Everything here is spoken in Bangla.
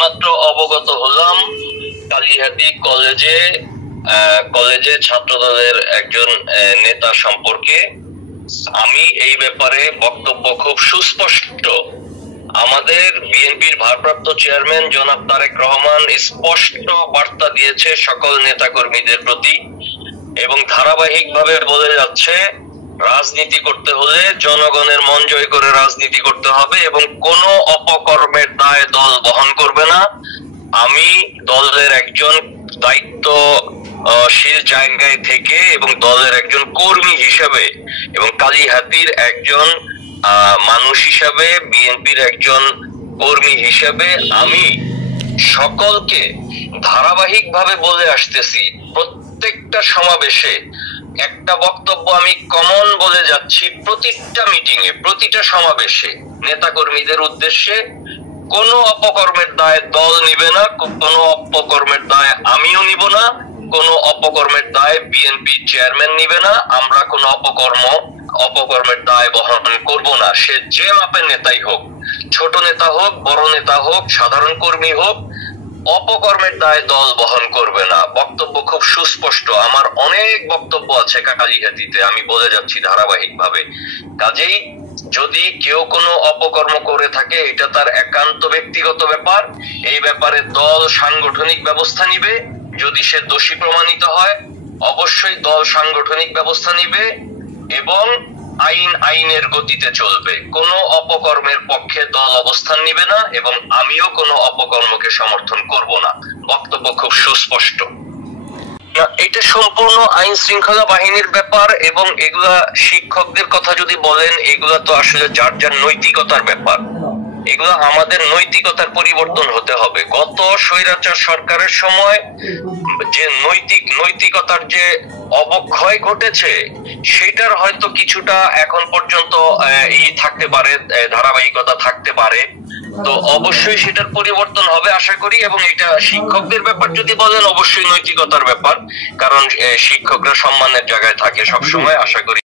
এইমাত্র অবগত হলাম কালিহাতী কলেজে ছাত্রদলের একজন নেতা সম্পর্কে। আমি এই ব্যাপারে বক্তব্য খুব সুস্পষ্ট। আমাদের বিএনপির ভারপ্রাপ্ত চেয়ারম্যান জনাব তারেক রহমান স্পষ্ট বার্তা দিয়েছে সকল নেতাকর্মীদের প্রতি এবং ধারাবাহিকভাবে বলে যাচ্ছে রাজনীতি করতে হলে জনগণের মন জয় করে রাজনীতি করতে হবে এবং কোনো অপকর্মের দায় দল বহন করবে না। আমি দলের একজন দায়িত্বশীল জায়গায় থেকে এবং দলের একজন কর্মী হিসেবে এবং কালিহাতীর একজন মানুষ হিসাবে, বিএনপির একজন কর্মী হিসেবে আমি সকলকে ধারাবাহিকভাবে বলে আসতেছি, প্রত্যেকটা সমাবেশে একটা বক্তব্য আমি কমন বলে যাচ্ছি, প্রতিটা মিটিং এ, প্রতিটা সমাবেশে নেতাকর্মীদের উদ্দেশ্যে, কোনো অপকর্মের দায় দল নিবে না, কোনো অপকর্মের দায় আমিও নিব না, কোনো অপকর্মের দায় বিএনপি চেয়ারম্যান নিবে না। আমরা কোনো অপকর্মের দায় বহন করব না। সে যে মাপের নেতাই হোক, ছোট নেতা হোক, বড় নেতা হোক, সাধারণ কর্মী হোক, অপকর্মের দায় দল বহন করবে না। বক্তব্য খুব সুস্পষ্ট। আমার অনেক বক্তব্য আছে কালিহাতীতে, আমি বলে যাচ্ছি ধারাবাহিকভাবে। কাজেই যদি কেউ কোনো অপকর্ম করে থাকে এটা তার একান্ত ব্যক্তিগত ব্যাপার। এই ব্যাপারে দল সাংগঠনিক ব্যবস্থা নিবে। যদি সে দোষী প্রমাণিত হয় অবশ্যই দল সাংগঠনিক ব্যবস্থা নিবে এবং আইনের গতিতে চলবে। কোনো অপকর্মের পক্ষে দল অবস্থান নিবে না এবং আমিও কোনো অপকর্মকে সমর্থন করব না। বক্তব্য খুব সুস্পষ্ট। এটা সম্পূর্ণ আইন শৃঙ্খলা বাহিনীর ব্যাপার এবং এগুলা শিক্ষকদের কথা যদি বলেন, এগুলা তো আসলে যার যার নৈতিকতার ব্যাপার। এগুলো আমাদের নৈতিকতার পরিবর্তন হতে হবে। গত স্বৈরাচার সরকারের সময় যে নৈতিকতার যে অবক্ষয় ঘটেছে সেটার হয়তো কিছুটা এখন পর্যন্ত থাকতে পারে, ধারাবাহিকতা থাকতে পারে। তো অবশ্যই সেটার পরিবর্তন হবে আশা করি। এবং এটা শিক্ষকদের ব্যাপার যদি বলেন, অবশ্যই নৈতিকতার ব্যাপার, কারণ শিক্ষকরা সম্মানের জায়গায় থাকে সবসময়। আশা করি